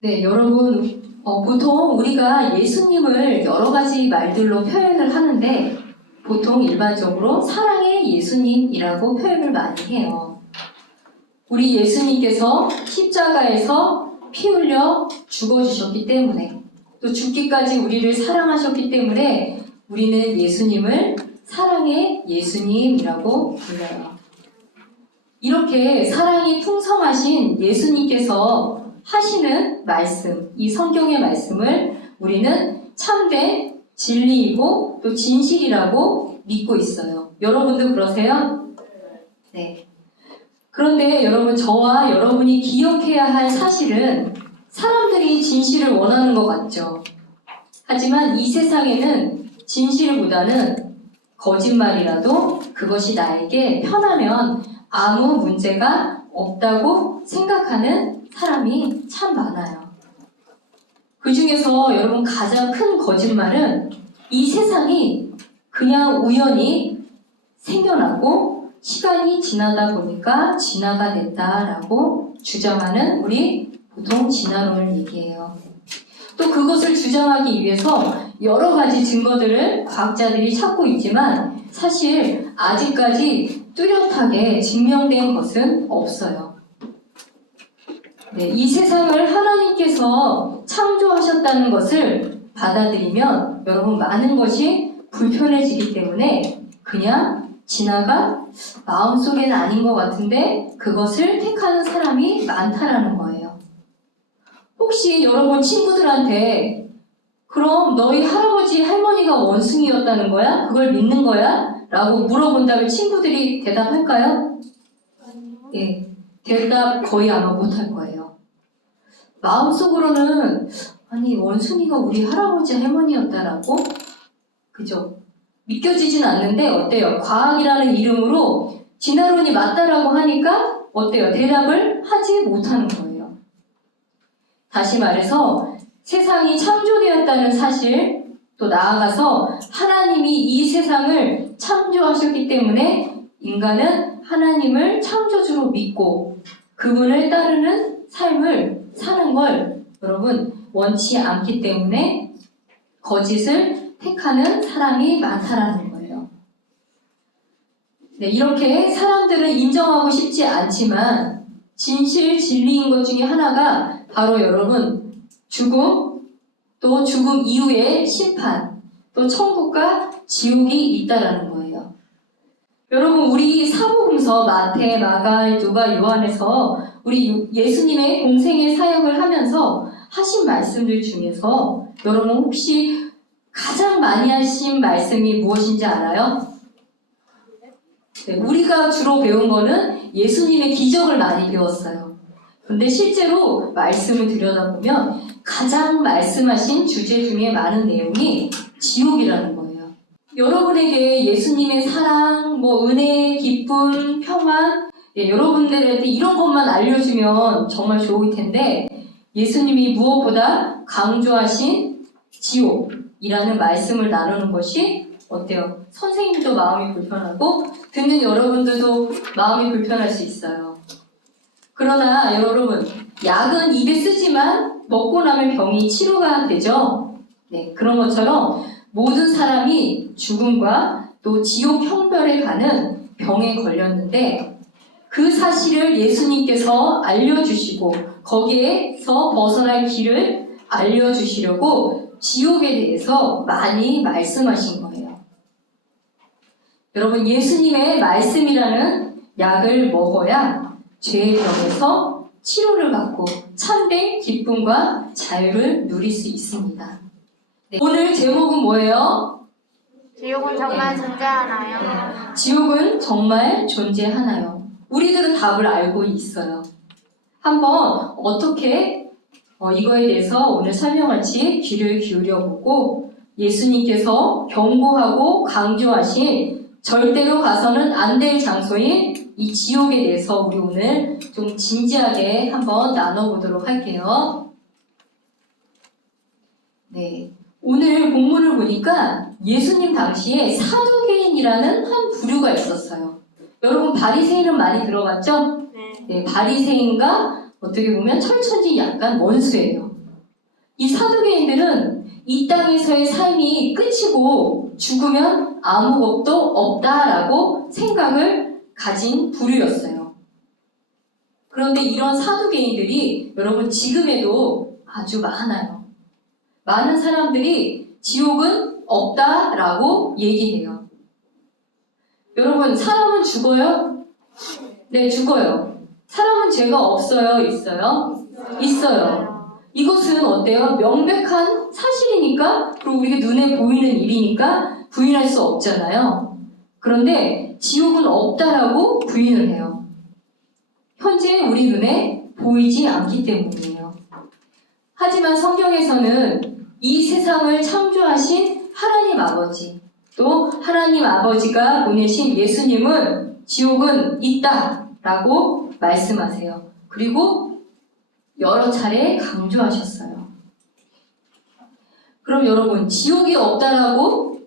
네, 여러분, 어, 보통 우리가 예수님을 여러 가지 말들로 표현을 하는데, 보통 일반적으로 사랑의 예수님이라고 표현을 많이 해요. 우리 예수님께서 십자가에서 피 흘려 죽어주셨기 때문에, 또 죽기까지 우리를 사랑하셨기 때문에, 우리는 예수님을 사랑의 예수님이라고 불러요. 이렇게 사랑이 풍성하신 예수님께서 하시는 말씀, 이 성경의 말씀을 우리는 참된 진리이고 또 진실이라고 믿고 있어요. 여러분도 그러세요? 네. 그런데 여러분, 저와 여러분이 기억해야 할 사실은 사람들이 진실을 원하는 것 같죠. 하지만 이 세상에는 진실보다는 거짓말이라도 그것이 나에게 편하면 아무 문제가 없다고 생각하는 사람이 참 많아요. 그 중에서 여러분 가장 큰 거짓말은 이 세상이 그냥 우연히 생겨나고 시간이 지나다 보니까 진화가 됐다라고 주장하는 우리 보통 진화론을 얘기해요. 또 그것을 주장하기 위해서 여러 가지 증거들을 과학자들이 찾고 있지만 사실 아직까지 뚜렷하게 증명된 것은 없어요. 네, 이 세상을 하나님께서 창조하셨다는 것을 받아들이면 여러분 많은 것이 불편해지기 때문에 그냥 진화가 마음속에는 아닌 것 같은데 그것을 택하는 사람이 많다라는 거예요. 혹시 여러분 친구들한테 그럼 너희 할아버지 할머니가 원숭이였다는 거야? 그걸 믿는 거야? 라고 물어본다면 친구들이 대답할까요? 예, 대답 거의 아마 못할 거예요. 마음속으로는 아니 원숭이가 우리 할아버지 할머니였다라고 그죠? 믿겨지진 않는데 어때요? 과학이라는 이름으로 진화론이 맞다라고 하니까 어때요? 대답을 하지 못하는 거예요. 다시 말해서 세상이 창조되었다는 사실 또 나아가서 하나님이 이 세상을 창조하셨기 때문에 인간은 하나님을 창조주로 믿고 그분을 따르는 삶을 사는 걸 여러분 원치 않기 때문에 거짓을 택하는 사람이 많다라는 거예요. 네, 이렇게 사람들은 인정하고 싶지 않지만 진실 진리인 것 중에 하나가 바로 여러분 죽음 또 죽음 이후의 심판 또 천국과 지옥이 있다라는 거예요. 여러분 우리 사복음서 마태, 마가, 누가, 요한에서 우리 예수님의 공생의 사역을 하면서 하신 말씀들 중에서 여러분 혹시 가장 많이 하신 말씀이 무엇인지 알아요? 네, 우리가 주로 배운 거는 예수님의 기적을 많이 배웠어요. 근데 실제로 말씀을 들여다보면 가장 말씀하신 주제 중에 많은 내용이 지옥이라는 거예요. 여러분에게 예수님의 사랑, 뭐 은혜, 기쁨, 평안, 예, 여러분들한테 이런 것만 알려주면 정말 좋을 텐데 예수님이 무엇보다 강조하신 지옥이라는 말씀을 나누는 것이 어때요? 선생님도 마음이 불편하고 듣는 여러분들도 마음이 불편할 수 있어요. 그러나 여러분 약은 입에 쓰지만 먹고 나면 병이 치료가 되죠. 네, 그런 것처럼 모든 사람이 죽음과 또 지옥 형별에 가는 병에 걸렸는데 그 사실을 예수님께서 알려주시고 거기에서 벗어날 길을 알려주시려고 지옥에 대해서 많이 말씀하신 거예요. 여러분 예수님의 말씀이라는 약을 먹어야 죄의 병에서 치료를 받고 참된 기쁨과 자유를 누릴 수 있습니다. 네, 오늘 제목은 뭐예요? 지옥은 정말 존재하나요? 지옥은 정말 존재하나요? 우리들은 답을 알고 있어요. 한번 어떻게 어, 이거에 대해서 오늘 설명할지 귀를 기울여 보고 예수님께서 경고하고 강조하신 절대로 가서는 안 될 장소인 이 지옥에 대해서 우리 오늘 좀 진지하게 한번 나눠보도록 할게요. 네. 오늘 본문을 보니까 예수님 당시에 사두개인이라는 한 부류가 있었어요. 여러분 바리새인은 많이 들어봤죠? 네. 네, 바리새인과 어떻게 보면 철천지 약간 원수예요. 이 사두개인들은 이 땅에서의 삶이 끝이고 죽으면 아무 법도 없다라고 생각을 가진 부류였어요. 그런데 이런 사두개인들이 여러분 지금에도 아주 많아요. 많은 사람들이 지옥은 없다라고 얘기해요. 여러분, 사람은 죽어요? 네, 죽어요. 사람은 죄가 없어요? 있어요? 있어요. 이것은 어때요? 명백한 사실이니까, 그리고 우리가 눈에 보이는 일이니까 부인할 수 없잖아요. 그런데 지옥은 없다라고 부인을 해요. 현재 우리 눈에 보이지 않기 때문이에요. 하지만 성경에서는 이 세상을 창조하신 하나님 아버지, 또 하나님 아버지가 보내신 예수님은 지옥은 있다 라고 말씀하세요. 그리고 여러 차례 강조하셨어요. 그럼 여러분, 지옥이 없다라고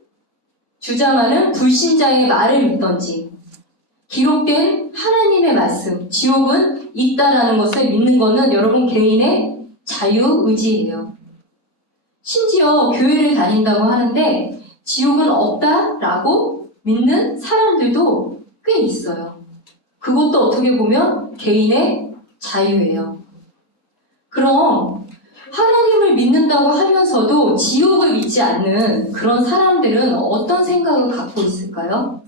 주장하는 불신자의 말을 믿던지, 기록된 하나님의 말씀, 지옥은 있다라는 것을 믿는 것은 여러분 개인의 자유의지예요. 심지어 교회를 다닌다고 하는데 지옥은 없다라고 믿는 사람들도 꽤 있어요. 그것도 어떻게 보면 개인의 자유예요. 그럼 하나님을 믿는다고 하면서도 지옥을 믿지 않는 그런 사람들은 어떤 생각을 갖고 있을까요?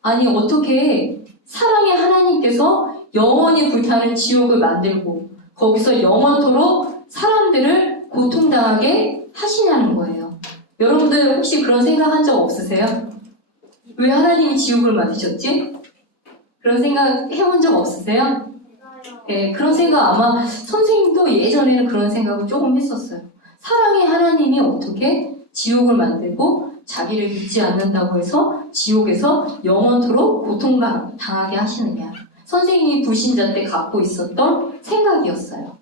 아니, 어떻게 사랑의 하나님께서 영원히 불타는 지옥을 만들고 거기서 영원토록 사람들을 고통당하게 하시냐는 거예요. 여러분들 혹시 그런 생각 한 적 없으세요? 왜 하나님이 지옥을 만드셨지? 그런 생각 해본 적 없으세요? 네, 그런 생각 아마 선생님도 예전에는 그런 생각을 조금 했었어요. 사랑의 하나님이 어떻게 지옥을 만들고 자기를 믿지 않는다고 해서 지옥에서 영원토록 고통당하게 하시느냐. 선생님이 불신자 때 갖고 있었던 생각이었어요.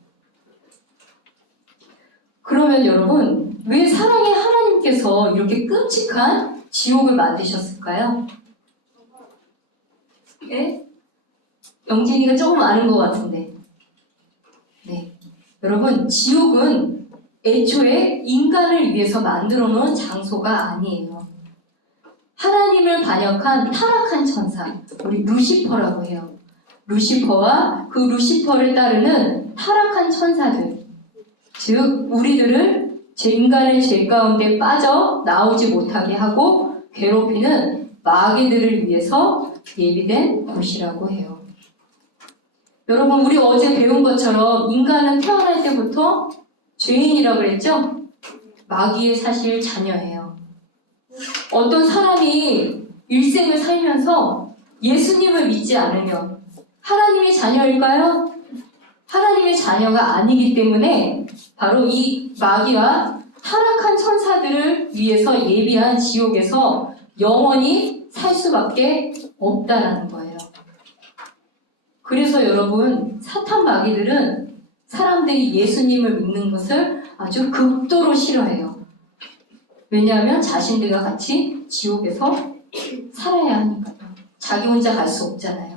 그러면 여러분, 왜 사랑의 하나님께서 이렇게 끔찍한 지옥을 만드셨을까요? 예? 영진이가 조금 아는 것 같은데. 네. 여러분, 지옥은 애초에 인간을 위해서 만들어 놓은 장소가 아니에요. 하나님을 반역한 타락한 천사, 우리 루시퍼라고 해요. 루시퍼와 그 루시퍼를 따르는 타락한 천사들, 즉 우리들을 제 인간의 죄 가운데 빠져 나오지 못하게 하고 괴롭히는 마귀들을 위해서 예비된 곳이라고 해요. 여러분 우리 어제 배운 것처럼 인간은 태어날 때부터 죄인이라고 그랬죠? 마귀의 사실 자녀예요. 어떤 사람이 일생을 살면서 예수님을 믿지 않으면 하나님의 자녀일까요? 하나님의 자녀가 아니기 때문에 바로 이 마귀와 타락한 천사들을 위해서 예비한 지옥에서 영원히 살 수밖에 없다라는 거예요. 그래서 여러분, 사탄 마귀들은 사람들이 예수님을 믿는 것을 아주 극도로 싫어해요. 왜냐하면 자신들과 같이 지옥에서 살아야 하니까요. 자기 혼자 갈 수 없잖아요.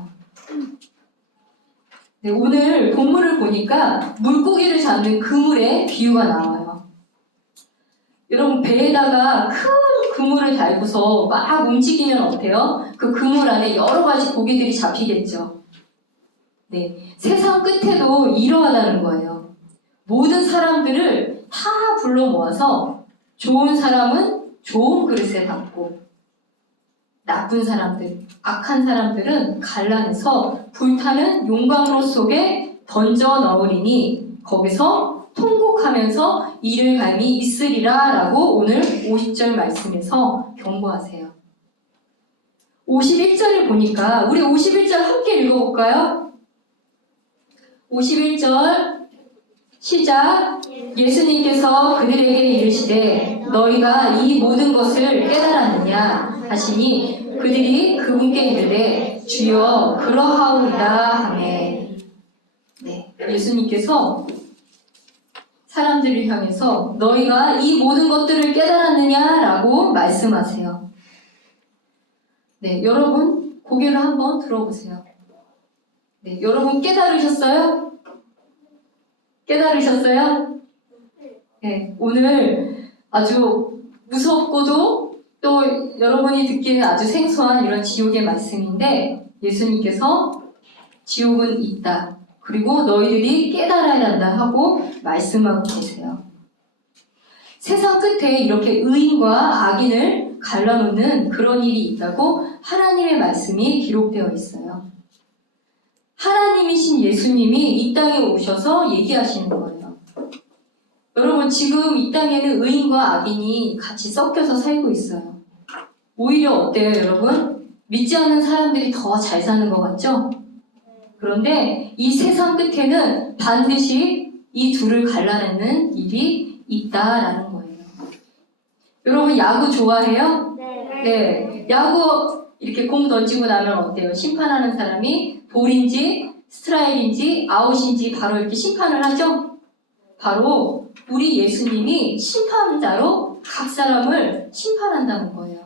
네, 오늘 본문을 보니까 물고기를 잡는 그물의 비유가 나와요. 여러분 배에다가 큰 그물을 달고서 막 움직이면 어때요? 그 그물 안에 여러 가지 고기들이 잡히겠죠. 네, 세상 끝에도 이러하다는 거예요. 모든 사람들을 다 불러 모아서 좋은 사람은 좋은 그릇에 담고 나쁜 사람들, 악한 사람들은 갈라내서 불타는 용광로 속에 던져 넣으리니 거기서 통곡하면서 이를 감이 있으리라 라고 오늘 50절 말씀에서 경고하세요. 51절을 보니까 우리 51절 함께 읽어볼까요? 51절 시작 예수님께서 그들에게 이르시되 너희가 이 모든 것을 깨달았느냐 하시니 그들이 그분께 이르되 주여 그러하오이다 하매 네 예수님께서 사람들을 향해서 너희가 이 모든 것들을 깨달았느냐라고 말씀하세요. 네 여러분 고개를 한번 들어보세요. 네 여러분 깨달으셨어요? 깨달으셨어요? 네, 오늘 아주 무섭고도 또 여러분이 듣기에는 아주 생소한 이런 지옥의 말씀인데 예수님께서 지옥은 있다. 그리고 너희들이 깨달아야 한다 하고 말씀하고 계세요. 세상 끝에 이렇게 의인과 악인을 갈라놓는 그런 일이 있다고 하나님의 말씀이 기록되어 있어요. 하나님이신 예수님이 이 땅에 오셔서 얘기하시는 거예요. 여러분, 지금 이 땅에는 의인과 악인이 같이 섞여서 살고 있어요. 오히려 어때요, 여러분? 믿지 않는 사람들이 더 잘 사는 것 같죠? 그런데 이 세상 끝에는 반드시 이 둘을 갈라내는 일이 있다라는 거예요. 여러분, 야구 좋아해요? 네. 네. 야구 이렇게 공 던지고 나면 어때요? 심판하는 사람이 볼인지 스트라이크인지 아웃인지 바로 이렇게 심판을 하죠? 바로 우리 예수님이 심판자로 각 사람을 심판한다는 거예요.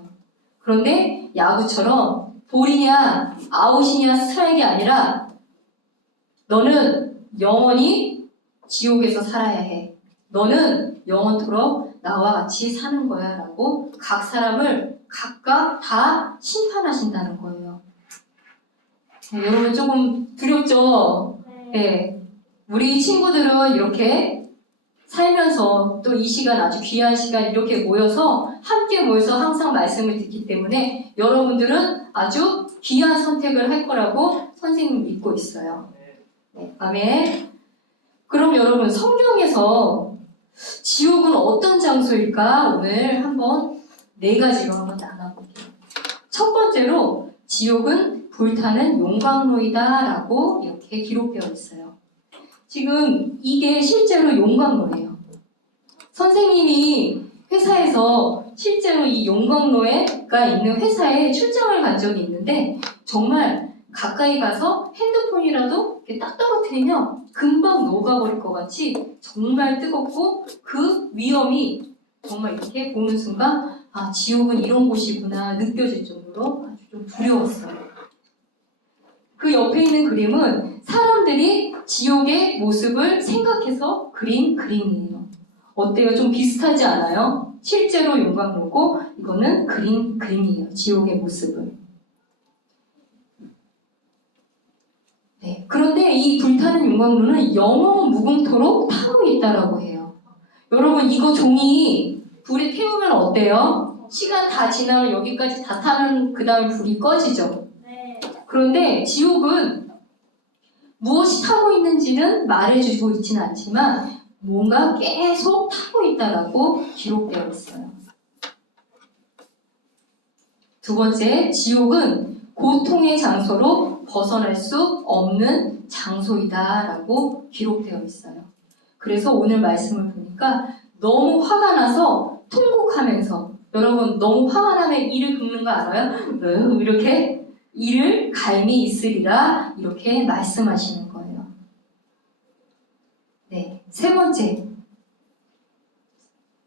그런데 야구처럼 볼이냐 아웃이냐 스트라이크가 아니라 너는 영원히 지옥에서 살아야 해. 너는 영원토록 나와 같이 사는 거야 라고 각 사람을 각각 다 심판하신다는 거예요. 네, 여러분 조금 두렵죠? 네. 우리 친구들은 이렇게 살면서 또 이 시간 아주 귀한 시간 이렇게 모여서 함께 모여서 항상 말씀을 듣기 때문에 여러분들은 아주 귀한 선택을 할 거라고 선생님 믿고 있어요. 네, 아멘. 그럼 여러분 성경에서 지옥은 어떤 장소일까 오늘 한번 네 가지로 한번 나눠볼게요. 첫 번째로 지옥은 불타는 용광로이다라고 이렇게 기록되어 있어요. 지금 이게 실제로 용광로예요. 선생님이 회사에서 실제로 이 용광로에가 있는 회사에 출장을 간 적이 있는데 정말 가까이 가서 핸드폰이라도 딱 떨어뜨리면 금방 녹아버릴 것 같이 정말 뜨겁고 그 위험이 정말 이렇게 보는 순간 아 지옥은 이런 곳이구나 느껴질 정도로 아주 좀 두려웠어요. 그 옆에 있는 그림은 사람들이 지옥의 모습을 생각해서 그린 그림이에요. 어때요? 좀 비슷하지 않아요? 실제로 용광로고 이거는 그린 그림이에요. 지옥의 모습을. 네. 그런데 이 불타는 용광로는 영원 무궁토록 타고 있다라고 해요. 여러분 이거 종이 불에 태우면 어때요? 시간 다 지나면 여기까지 다 타면 그 다음에 불이 꺼지죠. 그런데 지옥은 무엇이 타고 있는지는 말해주고 있지는 않지만 뭔가 계속 타고 있다라고 기록되어 있어요. 두 번째, 지옥은 고통의 장소로 벗어날 수 없는 장소이다라고 기록되어 있어요. 그래서 오늘 말씀을 보니까 너무 화가 나서 통곡하면서 여러분 너무 화가 나면 이를 긁는 거 알아요? 으, 이렇게 이를 갈미 있으리라 이렇게 말씀하시는 거예요. 네, 세 번째.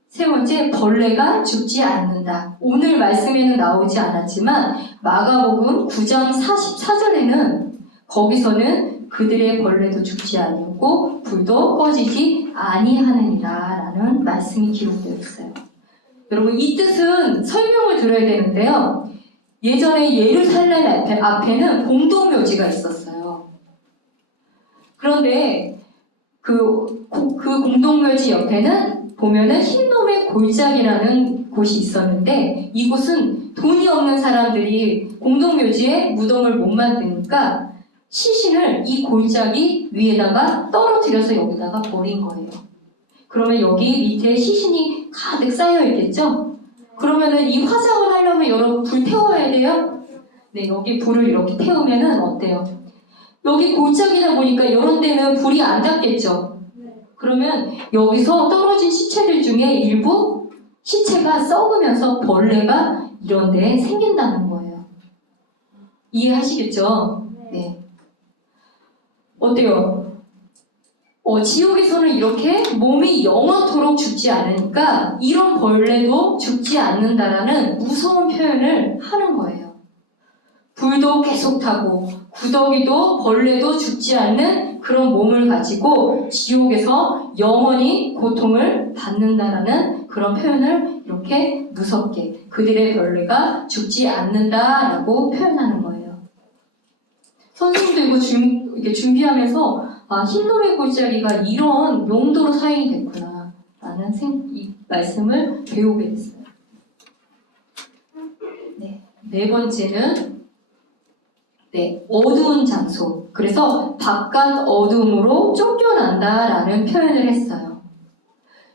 세 번째, 벌레가 죽지 않는다. 오늘 말씀에는 나오지 않았지만 마가복음 9장 44절에는 거기서는 그들의 벌레도 죽지 아니하고 불도 꺼지지 아니하느니라라는 말씀이 기록되어 있어요. 여러분 이 뜻은 설명을 들어야 되는데요. 예전에 예루살렘 앞에, 앞에는 공동묘지가 있었어요. 그런데 그, 고- 그 공동묘지 옆에는 보면은 흰놈의 골짜기라는 곳이 있었는데 이곳은 돈이 없는 사람들이 공동묘지에 무덤을 못 만드니까 시신을 이 골짜기 위에다가 떨어뜨려서 여기다가 버린 거예요. 그러면 여기 밑에 시신이 가득 쌓여 있겠죠? 그러면은 이 화장을 하려면 여러분 불 태워야 돼요? 네, 여기 불을 이렇게 태우면은 어때요? 여기 골짜기다 보니까 이런 데는 불이 안 닿겠죠? 그러면 여기서 떨어진 시체들 중에 일부 시체가 썩으면서 벌레가 이런 데 생긴다는 거예요. 이해하시겠죠? 네. 어때요? 어, 지옥에서는 이렇게 몸이 영원토록 죽지 않으니까 이런 벌레도 죽지 않는다라는 무서운 표현을 하는 거예요. 불도 계속 타고 구더기도 벌레도 죽지 않는 그런 몸을 가지고 지옥에서 영원히 고통을 받는다라는 그런 표현을 이렇게 무섭게 그들의 벌레가 죽지 않는다라고 표현하는 거예요. 선생님도 이거 준, 이렇게 준비하면서 아, 흰놈의 골짜기가 이런 용도로 사용이 됐구나 라는 생, 이 말씀을 배우게 됐어요. 네, 네 번째는 네, 어두운 장소. 그래서 바깥 어둠으로 쫓겨난다라는 표현을 했어요.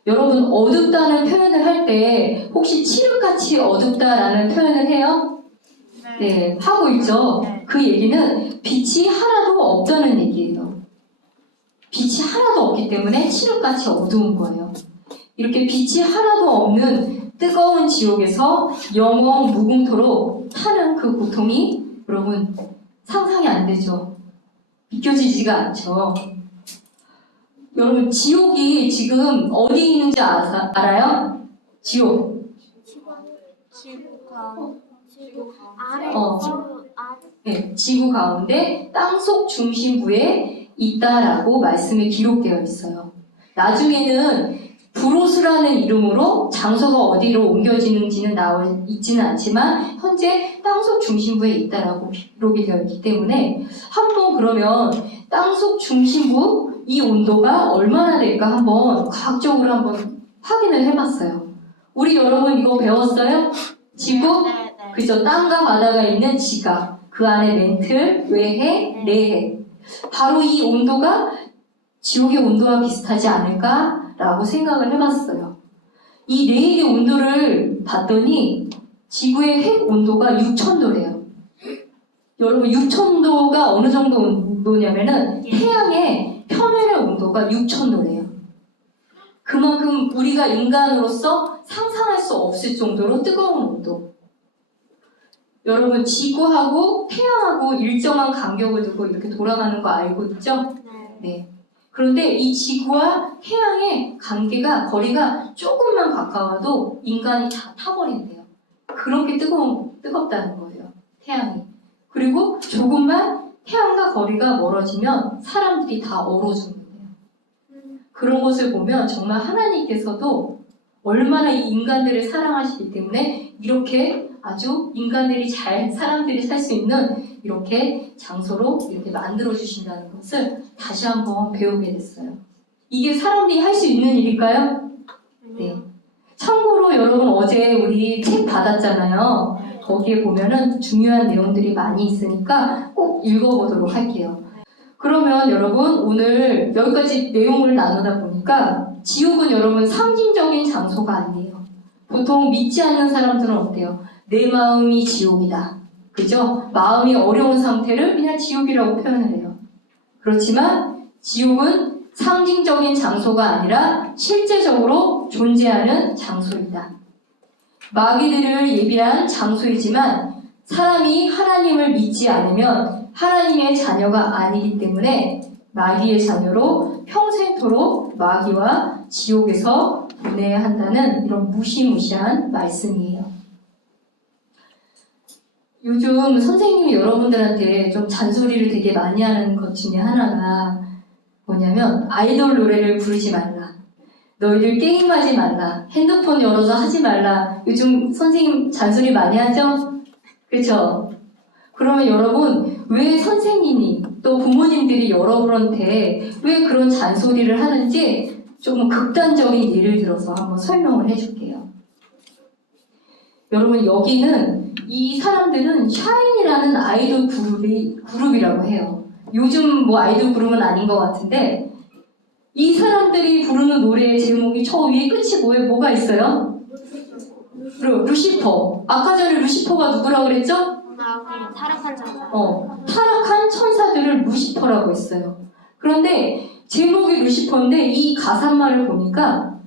여러분, 어둡다는 표현을 할 때 혹시 칠흑같이 어둡다라는 표현을 해요? 네, 하고 있죠. 네. 그 얘기는 빛이 하나도 없다는 얘기예요. 빛이 하나도 없기 때문에 칠흑같이 어두운 거예요. 이렇게 빛이 하나도 없는 뜨거운 지옥에서 영원 무궁토록 타는 그 고통이 여러분 상상이 안 되죠. 믿겨지지가 않죠. 여러분 지옥이 지금 어디 있는지 아, 알아요? 지옥. 지구가 지구 아래 어. 네, 지구 가운데 땅속 중심부에 있다라고 말씀에 기록되어 있어요. 나중에는 브로스라는 이름으로 장소가 어디로 옮겨지는지는 나와 있지는 않지만 현재 땅속 중심부에 있다라고 기록이 되어 있기 때문에 한번 그러면 땅속 중심부 이 온도가 얼마나 될까 한번 과학적으로 한번 확인을 해봤어요. 우리 여러분 이거 배웠어요? 지구? 네, 네. 그죠? 땅과 바다가 있는 지각. 그 안에 멘틀, 외해, 내해. 바로 이 온도가 지옥의 온도와 비슷하지 않을까라고 생각을 해봤어요. 이 내일의 온도를 봤더니 지구의 핵 온도가 6천도래요. 여러분 6천도가 어느 정도 온도냐면은 태양의 표면의 온도가 6천도래요. 그만큼 우리가 인간으로서 상상할 수 없을 정도로 뜨거운 온도. 여러분 지구하고 태양하고 일정한 간격을 두고 이렇게 돌아가는 거 알고 있죠? 네. 네. 그런데 이 지구와 태양의 관계가 거리가 조금만 가까워도 인간이 다 타버린대요. 그렇게 뜨거운 뜨겁다는 거예요. 태양이. 그리고 조금만 태양과 거리가 멀어지면 사람들이 다 얼어 죽는데요. 그런 것을 보면 정말 하나님께서도 얼마나 이 인간들을 사랑하시기 때문에 이렇게 아주 인간들이 잘 사람들이 살 수 있는 이렇게 장소로 이렇게 만들어 주신다는 것을 다시 한번 배우게 됐어요. 이게 사람들이 할 수 있는 일일까요? 네. 참고로 여러분 어제 우리 책 받았잖아요. 거기에 보면은 중요한 내용들이 많이 있으니까 꼭 읽어보도록 할게요. 그러면 여러분 오늘 여기까지 내용을 나누다 보니까 지옥은 여러분 상징적인 장소가 아니에요. 보통 믿지 않는 사람들은 어때요? 내 마음이 지옥이다. 그죠? 마음이 어려운 상태를 그냥 지옥이라고 표현을 해요. 그렇지만 지옥은 상징적인 장소가 아니라 실제적으로 존재하는 장소이다. 마귀들을 예비한 장소이지만 사람이 하나님을 믿지 않으면 하나님의 자녀가 아니기 때문에 마귀의 자녀로 평생토록 마귀와 지옥에서 보내야 한다는 이런 무시무시한 말씀이에요. 요즘 선생님이 여러분들한테 좀 잔소리를 되게 많이 하는 것 중에 하나가 뭐냐면 아이돌 노래를 부르지 말라. 너희들 게임하지 말라. 핸드폰 열어서 하지 말라. 요즘 선생님 잔소리 많이 하죠? 그렇죠? 그러면 여러분 왜 선생님이 또 부모님들이 여러분한테 왜 그런 잔소리를 하는지 조금 극단적인 예를 들어서 한번 설명을 해줄게요. 여러분 여기는 이 사람들은 샤인이라는 아이돌 그룹이, 그룹이라고 해요. 요즘 뭐 아이돌 그룹은 아닌 것 같은데 이 사람들이 부르는 노래의 제목이 저 위에 끝이 뭐에 뭐가 있어요? 루, 루시퍼. 아까 전에 루시퍼가 누구라고 그랬죠? 타락한 자가 어, 타락한 천사들을 루시퍼라고 했어요. 그런데 제목이 루시퍼인데 이 가사말을 보니까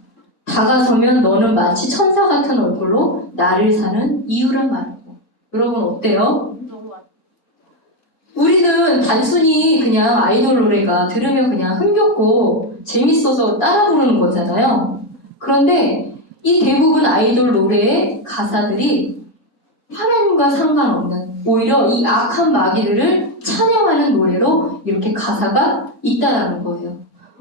다가서면 너는 마치 천사 같은 얼굴로 나를 사는 이유란 말이고. 여러분 어때요? 너무 우리는 단순히 그냥 아이돌 노래가 들으면 그냥 흥겹고 재밌어서 따라 부르는 거잖아요. 그런데 이 대부분 아이돌 노래의 가사들이 하나님과 상관없는 오히려 이 악한 마귀들을 찬양하는 노래로 이렇게 가사가 있다라는 거예요.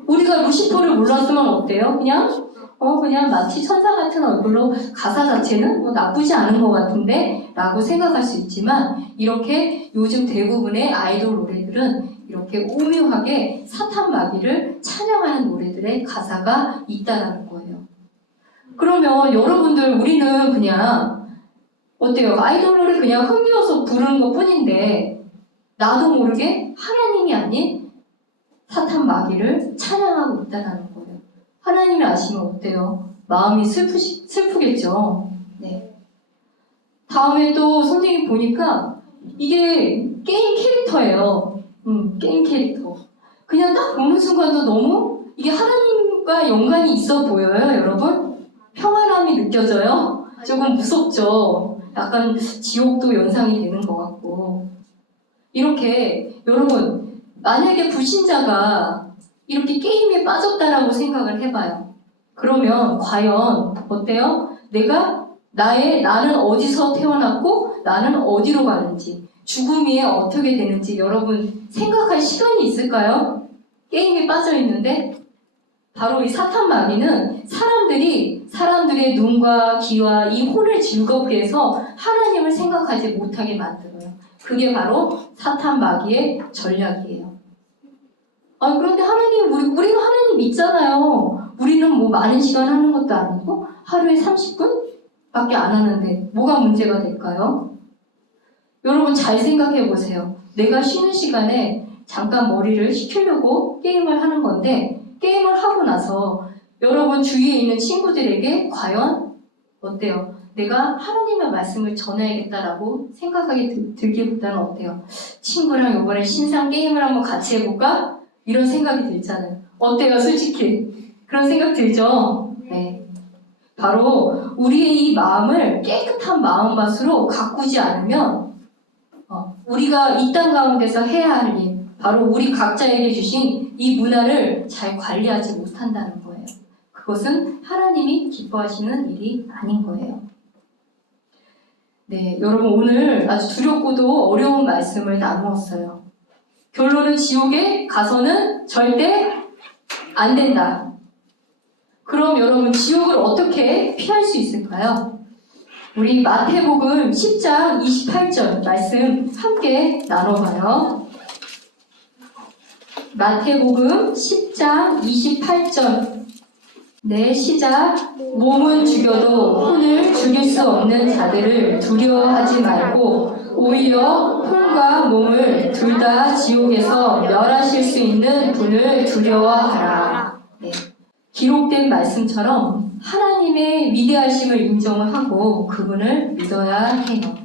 우리가 루시퍼를 몰랐으면 어때요? 그냥 어 그냥 마치 천사 같은 얼굴로 가사 자체는 뭐 나쁘지 않은 것 같은데 라고 생각할 수 있지만 이렇게 요즘 대부분의 아이돌 노래들은 이렇게 오묘하게 사탄 마귀를 찬양하는 노래들의 가사가 있다라는 거예요. 그러면 여러분들 우리는 그냥 어때요? 아이돌 노래 그냥 흥겨워서 부르는 것 뿐인데 나도 모르게 하나님이 아닌 사탄 마귀를 찬양하고 있다라는 거예요. 하나님이 아시면 어때요? 마음이 슬프시, 슬프겠죠. 네. 다음에 또 선생님 보니까 이게 게임 캐릭터예요. 음, 게임 캐릭터. 그냥 딱 보는 순간도 너무 이게 하나님과 연관이 있어 보여요, 여러분? 평안함이 느껴져요? 조금 무섭죠? 약간 지옥도 연상이 되는 것 같고. 이렇게, 여러분, 만약에 불신자가 이렇게 게임에 빠졌다라고 생각을 해봐요. 그러면 과연 어때요? 내가 나의 나는 어디서 태어났고 나는 어디로 가는지 죽음이 어떻게 되는지 여러분 생각할 시간이 있을까요? 게임에 빠져 있는데 바로 이 사탄 마귀는 사람들이 사람들의 눈과 귀와 이 혼을 즐겁게 해서 하나님을 생각하지 못하게 만들어요. 그게 바로 사탄 마귀의 전략이에요. 아, 그런데 하나님, 우리, 우리는 하나님 믿잖아요. 우리는 뭐 많은 시간 하는 것도 아니고 하루에 30분? 밖에 안 하는데 뭐가 문제가 될까요? 여러분 잘 생각해 보세요. 내가 쉬는 시간에 잠깐 머리를 식히려고 게임을 하는 건데 게임을 하고 나서 여러분 주위에 있는 친구들에게 과연 어때요? 내가 하나님의 말씀을 전해야겠다라고 생각하게 들- 들기보다는 어때요? 친구랑 이번에 신상 게임을 한번 같이 해볼까? 이런 생각이 들잖아요. 어때요, 솔직히? 그런 생각 들죠? 네. 바로 우리의 이 마음을 깨끗한 마음밭으로 가꾸지 않으면 어, 우리가 이 땅 가운데서 해야 할 일, 바로 우리 각자에게 주신 이 문화를 잘 관리하지 못한다는 거예요. 그것은 하나님이 기뻐하시는 일이 아닌 거예요. 네, 여러분 오늘 아주 두렵고도 어려운 말씀을 나누었어요. 결론은 지옥에 가서는 절대 안 된다. 그럼 여러분 지옥을 어떻게 피할 수 있을까요? 우리 마태복음 10장 28절 말씀 함께 나눠봐요. 마태복음 10장 28절 네 시작 몸은 죽여도 혼을 죽일 수 없는 자들을 두려워하지 말고 오히려 혼과 몸을 둘 다 지옥에서 멸하실 수 있는 분을 두려워하라. 네. 기록된 말씀처럼 하나님의 위대하심을 인정을 하고 그분을 믿어야 해요.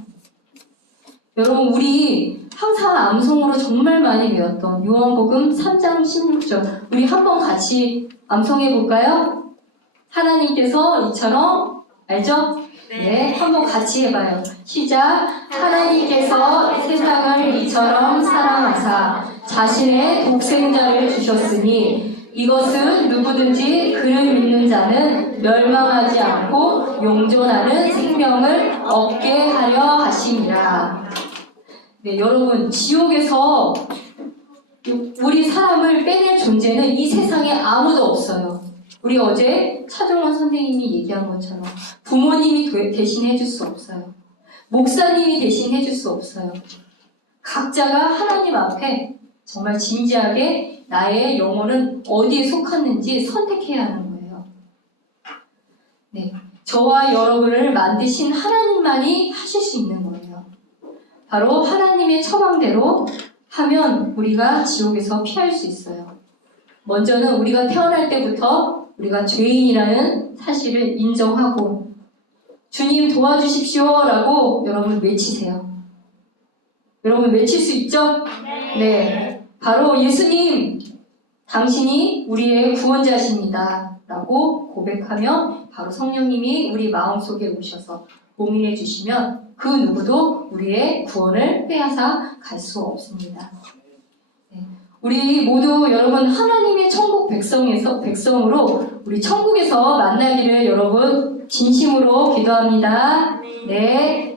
여러분, 우리 항상 암송으로 정말 많이 배웠던 요한복음 3장 16절. 우리 한번 같이 암송해 볼까요? 하나님께서 이처럼, 알죠? 네, 한번 같이 해봐요. 시작. 하나님께서 세상을 이처럼 사랑하사 자신의 독생자를 주셨으니 이것은 누구든지 그를 믿는 자는 멸망하지 않고 용존하는 생명을 얻게 하려 하심이라. 네, 여러분, 지옥에서 우리 사람을 빼낼 존재는 이 세상에 아무도 없어요. 우리 어제 차종원 선생님이 얘기한 것처럼 부모님이 되- 대신해 줄 수 없어요. 목사님이 대신해 줄 수 없어요. 각자가 하나님 앞에 정말 진지하게 나의 영혼은 어디에 속하는지 선택해야 하는 거예요. 네. 저와 여러분을 만드신 하나님만이 하실 수 있는 거예요. 바로 하나님의 처방대로 하면 우리가 지옥에서 피할 수 있어요. 먼저는 우리가 태어날 때부터 우리가 죄인이라는 사실을 인정하고 주님 도와주십시오 라고 여러분 외치세요. 여러분 외칠 수 있죠? 네. 바로 예수님, 당신이 우리의 구원자십니다. 라고 고백하면 바로 성령님이 우리 마음속에 오셔서 고민해 주시면 그 누구도 우리의 구원을 빼앗아 갈 수 없습니다. 네. 우리 모두 여러분 하나님의 천국 백성에서 백성으로 우리 천국에서 만나기를 여러분 진심으로 기도합니다. 네.